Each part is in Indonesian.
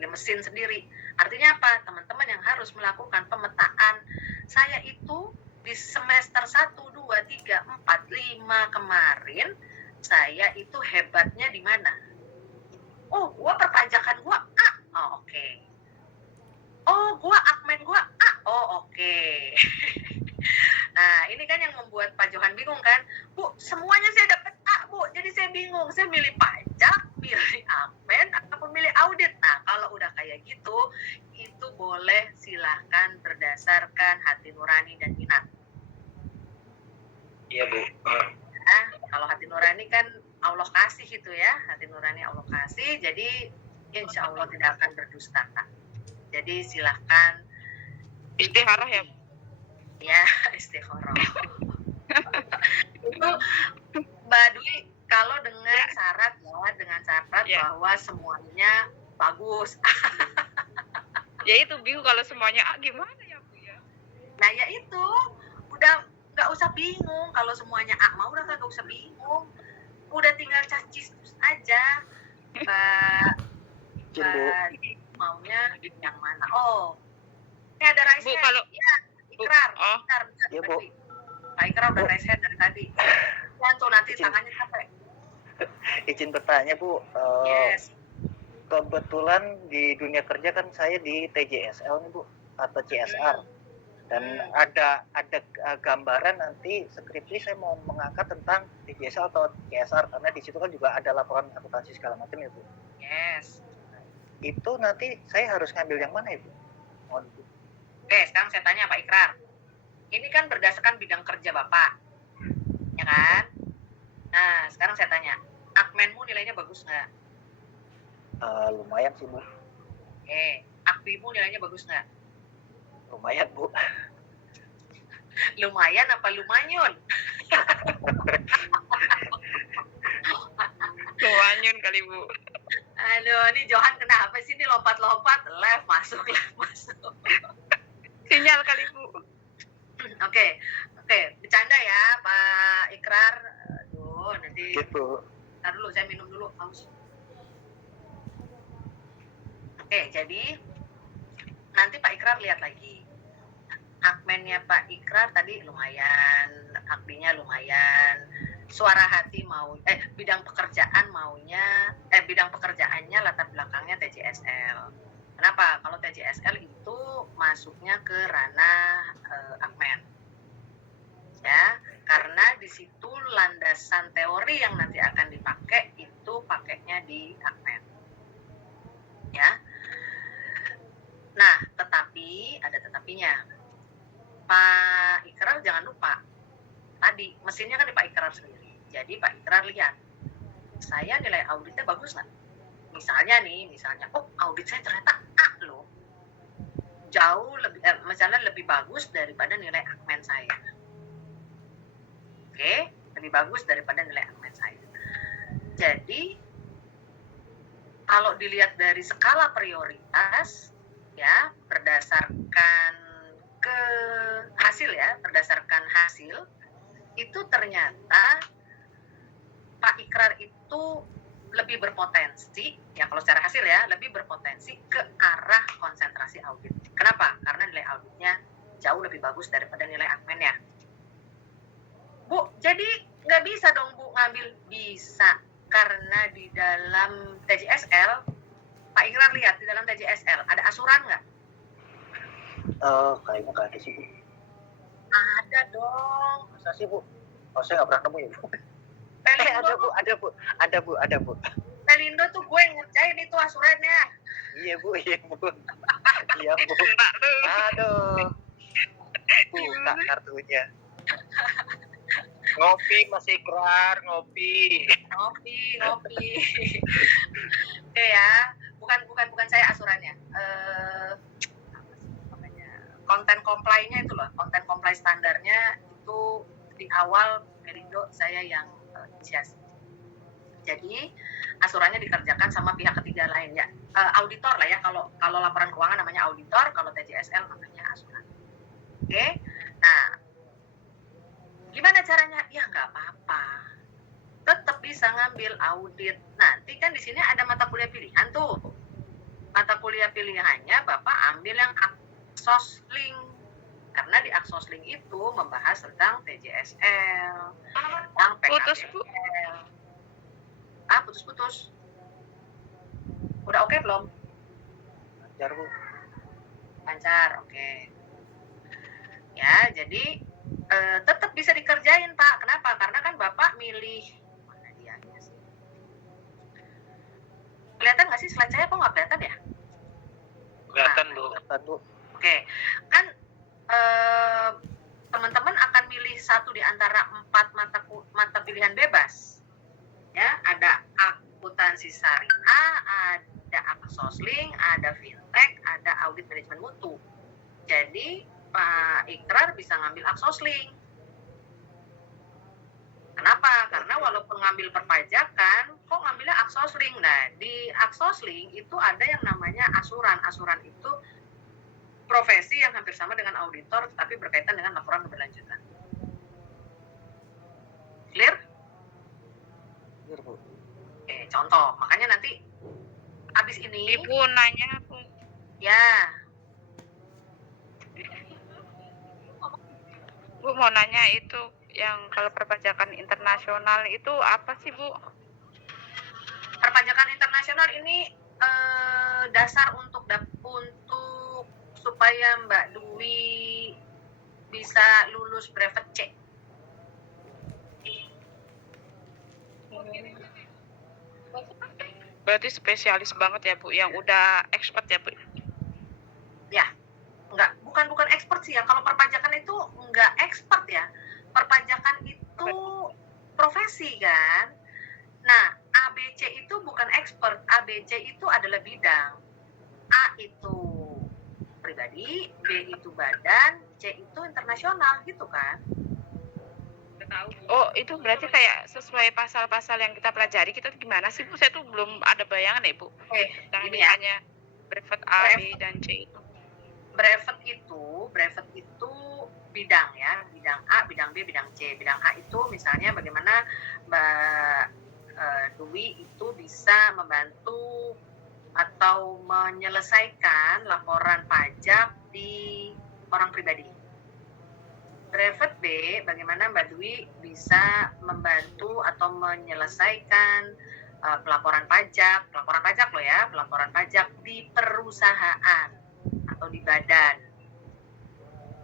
mesin sendiri. Artinya apa? Teman-teman yang harus melakukan pemetaan. Saya itu di semester 1, 2, 3, 4, 5 kemarin, saya itu hebatnya di mana? Oh, gua perpajakan gua A. Oh, oke. Oh, gua admin gua A. Oh, oke. Nah, ini kan yang membuat Pak Johan bingung kan? Bu, semuanya saya dapat A, Bu. Jadi saya bingung. Saya milih pajak, milih admin, ataupun milih audit. Nah, kalau udah kayak gitu, itu boleh silahkan berdasarkan hati nurani dan minat. Iya, Bu. Nah, kalau hati nurani kan Allah kasih gitu ya. Hati nurani Allah kasih, jadi insya Allah tidak akan berdusta. Jadi silahkan Istikharah ya. Ya, istikharah. Itu Mbak Dwi, kalau dengan syarat bahwa semuanya bagus. Ya itu bingung kalau semuanya A gimana ya Bu ya? Nah ya itu, udah nggak usah bingung kalau semuanya A, mau udah nggak usah bingung. Udah tinggal cacis aja. Mbak maunya yang mana? Oh, ini ada raise Bu, hand. kalau ya, Ikrar. Oh. Bentar, Ya, Bu. Pak Ikrar udah raise hand dari tadi. Dan tuh nanti tangannya capek. Izin bertanya, Bu. Yes. Kebetulan di dunia kerja kan saya di TJSL nih, Bu, atau CSR. Dan ada gambaran nanti skripsi saya mau mengangkat tentang TJSL atau CSR, karena di situ kan juga ada laporan akuntansi segala macam ya, Bu. Yes. Itu nanti saya harus ngambil yang mana ya, Bu? Oke, sekarang saya tanya Pak Ikrar. Ini kan berdasarkan bidang kerja Bapak, ya kan? Nah, sekarang saya tanya, adminmu nilainya bagus nggak? Lumayan sih, Bu. Oke, akbimu nilainya bagus nggak? Lumayan, Bu. Lumayan apa lumanyun? Lumanyun kali, Bu. Aduh, ini Johan kenapa sih? Ini lompat-lompat, left masuk. Sinyal kali, Bu. Oke, bercanda ya Pak Ikrar. Aduh, nanti. Gitu. Ntar dulu, saya minum dulu, haus. Oke, jadi nanti Pak Ikrar lihat lagi. Adminnya Pak Ikrar tadi lumayan, akdinya lumayan. Suara hati bidang pekerjaannya latar belakangnya TJSL. Kenapa? Kalau TJSL itu masuknya ke ranah admin. Ya, karena di situ landasan teori yang nanti akan dipakai itu pakainya di admin. Ya. Nah, tetapi ada tetapinya. Pak Ikrar jangan lupa, tadi mesinnya kan di Pak Ikrar sendiri. Jadi Pak Ikrar lihat, saya nilai auditnya bagus nggak? Misalnya, oh audit saya ternyata A loh. Jauh lebih bagus daripada nilai admin saya. Oke, lebih bagus daripada nilai admin saya. Jadi, kalau dilihat dari skala prioritas, ya, berdasarkan hasil, itu ternyata Pak Ikrar itu lebih berpotensi, ya kalau secara hasil ya, lebih berpotensi ke arah konsentrasi audit. Kenapa? Karena nilai auditnya jauh lebih bagus daripada nilai adminnya. Bu, jadi nggak bisa dong Bu ngambil? Bisa, karena di dalam TJSL, Pak Ikrar lihat di dalam TJSL ada asuran nggak? Kayaknya nggak ada sih, Bu. Ada dong. Masa sih, Bu? Oh, saya nggak pernah nemu ya, Bu. Ada, Bu. Pelindo tuh gue yang ngerjain itu asurannya. Iya, Bu. Iya, Bu. Aduh. Buka kartunya. Ngopi Mas Ikrar, ngopi. Oke ya, bukan saya asurannya. Konten comply-nya itu loh, konten comply standarnya itu di awal Pelindo saya yang inisiasi. Jadi asurannya dikerjakan sama pihak ketiga lain ya, auditor lah ya, kalau laporan keuangan namanya auditor, kalau TJSL namanya asuran. Oke, nah gimana caranya? Ya nggak apa-apa, tetap bisa ngambil audit. Nanti kan di sini ada mata kuliah pilihan tuh. mata kuliah pilihannya Bapak ambil yang Aksoslink. Karena di Aksoslink itu membahas tentang TJSL, tentang Putus, Bu. PKBL. Putus-putus. Udah oke belum? Lancar, Bu. Lancar, oke. Ya, jadi tetap bisa dikerjain, Pak. Kenapa? Karena kan Bapak milih mana dia sih? Kelihatan nggak sih slide saya? Kok nggak kelihatan ya? Kelihatan, Bu. Kelihatan, Bu. Oke, kan teman-teman akan milih satu di antara 4 mata pilihan bebas. Ya, ada akuntansi syariah, ada Aksoslink, ada fintech, ada audit manajemen mutu. Jadi Pak Ikrar bisa ngambil Aksoslink. Kenapa? Karena walaupun ngambil perpajakan, kok ngambilnya Aksoslink? Nah, di Aksoslink itu ada yang namanya asuran. Asuran itu profesi yang hampir sama dengan auditor, tapi berkaitan dengan laporan keberlanjutan. Clear? Clear, Bu. Oke, contoh. Makanya nanti abis ini, Ibu nanya, Bu. ya, Bu mau nanya itu yang kalau perpajakan internasional itu apa sih, Bu? perpajakan internasional ini dasar untuk supaya Mbak Dwi bisa lulus brevet C. Berarti spesialis banget ya, Bu, yang udah expert ya, Bu? Ya, bukan expert sih ya. Kalau perpajakan itu nggak expert ya. Perpajakan itu profesi kan. Nah, ABC itu bukan expert. ABC itu adalah bidang. A itu pribadi, B itu badan, C itu internasional gitu kan. Oh, itu berarti kayak sesuai pasal-pasal yang kita pelajari, kita gimana sih, Bu? Saya tuh belum ada bayangan ya, Bu. Oke, Nah, gini ya. hanya brevet A, B, dan C itu. Brevet itu bidang ya, bidang A, bidang B, bidang C. Bidang A itu misalnya bagaimana Mbak Dwi itu bisa membantu atau menyelesaikan laporan pajak di orang pribadi. Brevet B, bagaimana Mbak Dwi bisa membantu atau menyelesaikan pelaporan pajak loh ya, pelaporan pajak di perusahaan atau di badan.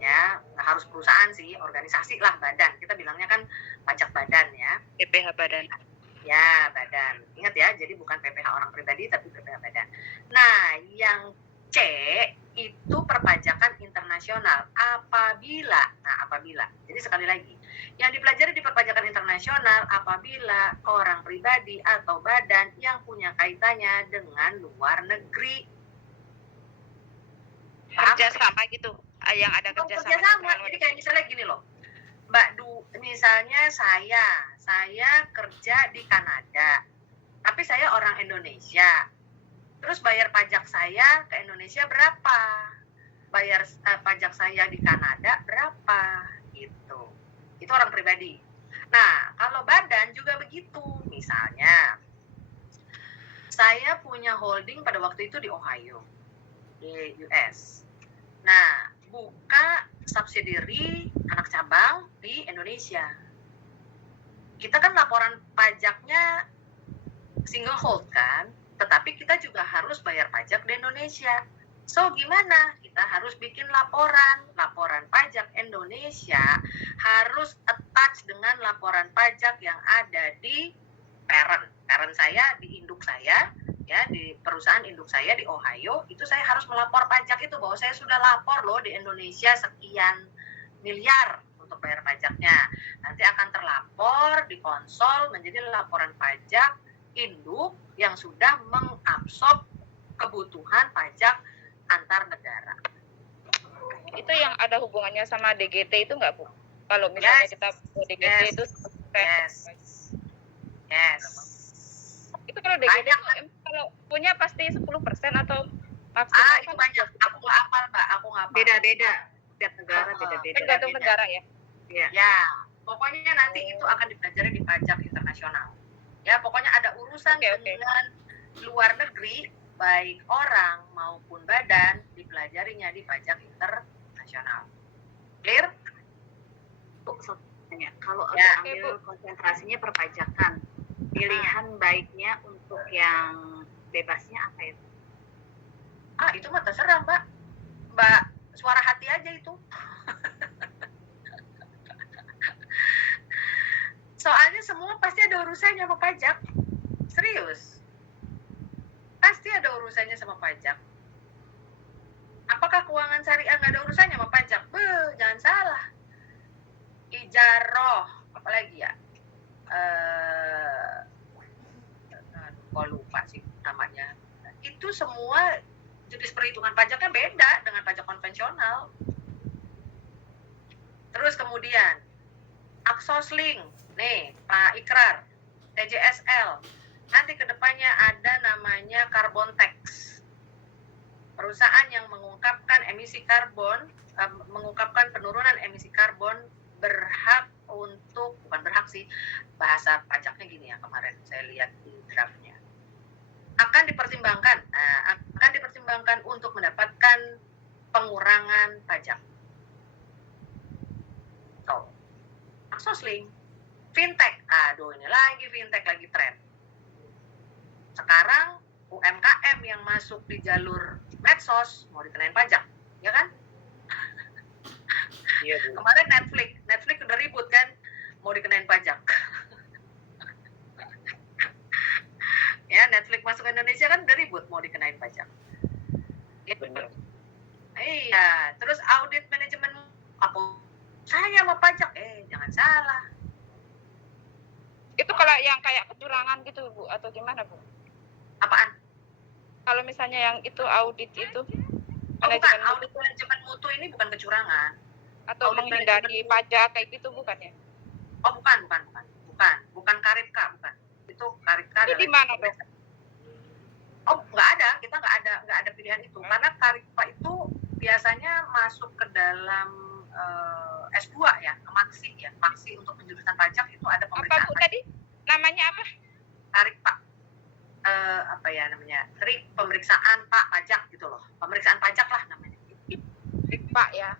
Ya, nggak harus perusahaan sih, organisasi lah, badan. Kita bilangnya kan pajak badan ya. PPh badan. Ya, badan. Ingat ya, jadi bukan PPh orang pribadi tapi PPh badan. Nah, yang C itu perpajakan internasional. Apabila, jadi sekali lagi, yang dipelajari di perpajakan internasional apabila orang pribadi atau badan yang punya kaitannya dengan luar negeri. Kerjasama gitu, yang ada kerjasama. Jadi kayak misalnya gini loh, misalnya saya kerja di Kanada, tapi saya orang Indonesia. Terus bayar pajak saya ke Indonesia berapa? Bayar pajak saya di Kanada berapa? Gitu. Itu orang pribadi. Nah, kalau badan juga begitu. Misalnya, saya punya holding pada waktu itu di Ohio, di US. Nah, buka subsidiary anak cabang di Indonesia. Kita kan laporan pajaknya single hold kan? Tetapi kita juga harus bayar pajak di Indonesia. So gimana? Kita harus bikin laporan pajak Indonesia harus attach dengan laporan pajak yang ada di parent saya, di induk saya, ya, di perusahaan induk saya di Ohio. Itu saya harus melapor pajak itu bahwa saya sudah lapor loh di Indonesia sekian miliar untuk bayar pajaknya. Nanti akan terlapor di konsol menjadi laporan pajak induk yang sudah mengabsorb kebutuhan pajak antar negara. Itu yang ada hubungannya sama DGT itu nggak, Bu? Kalau misalnya kita DGT itu Yes. Itu kalau DGT kalau punya pasti 10% atau maksimal? Itu banyak. Aku nggak hafal, Mbak. Beda-beda. Setiap negara beda-beda. Tergantung negara ya? Ya, pokoknya nanti itu akan dipelajari di pajak internasional. Ya, pokoknya ada urusan dengan luar negeri, baik orang maupun badan dipelajarinya di pajak internasional. Clear? Bu, tanya, kalau Ya. ambil konsentrasinya perpajakan, pilihan baiknya untuk yang bebasnya apa itu? Itu mah terserah Mbak. Mbak suara hati aja itu. Soalnya semua pasti ada urusannya sama pajak. Serius. Pasti ada urusannya sama pajak. Apakah keuangan syariah nggak ada urusannya sama pajak? Jangan salah. Ijaroh, apalagi ya? Kok lupa sih namanya. Itu semua jenis perhitungan pajaknya beda dengan pajak konvensional. Terus kemudian Aksosling, nih Pak Ikrar, TJSL. Nanti kedepannya ada namanya carbon tax. Perusahaan yang mengungkapkan emisi karbon, mengungkapkan penurunan emisi karbon berhak untuk, bukan berhak sih, bahasa pajaknya gini ya kemarin saya lihat di draftnya. Akan dipertimbangkan untuk mendapatkan pengurangan pajak. So, Aksosling, fintech, aduh ini lagi fintech lagi tren. Sekarang UMKM yang masuk di jalur medsos mau dikenain pajak, ya kan? Iya, Bu. Kemarin Netflix udah ribut kan, mau dikenain pajak. Ya, Netflix masuk ke Indonesia kan udah ribut mau dikenain pajak. Benar. Iya, terus audit manajemen apa? Saya mau pajak, jangan salah. Itu kalau yang kayak kecurangan gitu Bu atau gimana Bu? Apaan? Kalau misalnya yang itu audit itu Bukan, manajemen mutu audit manajemen mutu ini bukan kecurangan. atau audit menghindari manajemen pajak kayak gitu bukan ya? Oh, bukan Karipka, bukan. Itu Karipka Itu adalah di mana dong? Oh, nggak ada, kita nggak ada pilihan itu. Karena Karipka itu biasanya masuk ke dalam S2 ya, maksi untuk penjurusan pajak itu ada Apa pemeriksaan Bu tadi? Namanya apa? Karipka. Apa ya namanya? Pemeriksaan Pak pajak gitu loh. Pemeriksaan pajak lah namanya. Pak ya.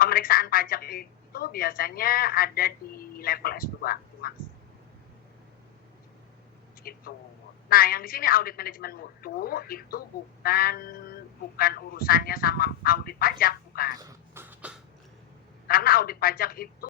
Pemeriksaan pajak itu biasanya ada di level S2 di maksi. Gitu. Nah, yang di sini audit manajemen mutu itu bukan urusannya sama audit pajak, bukan. Karena audit pajak itu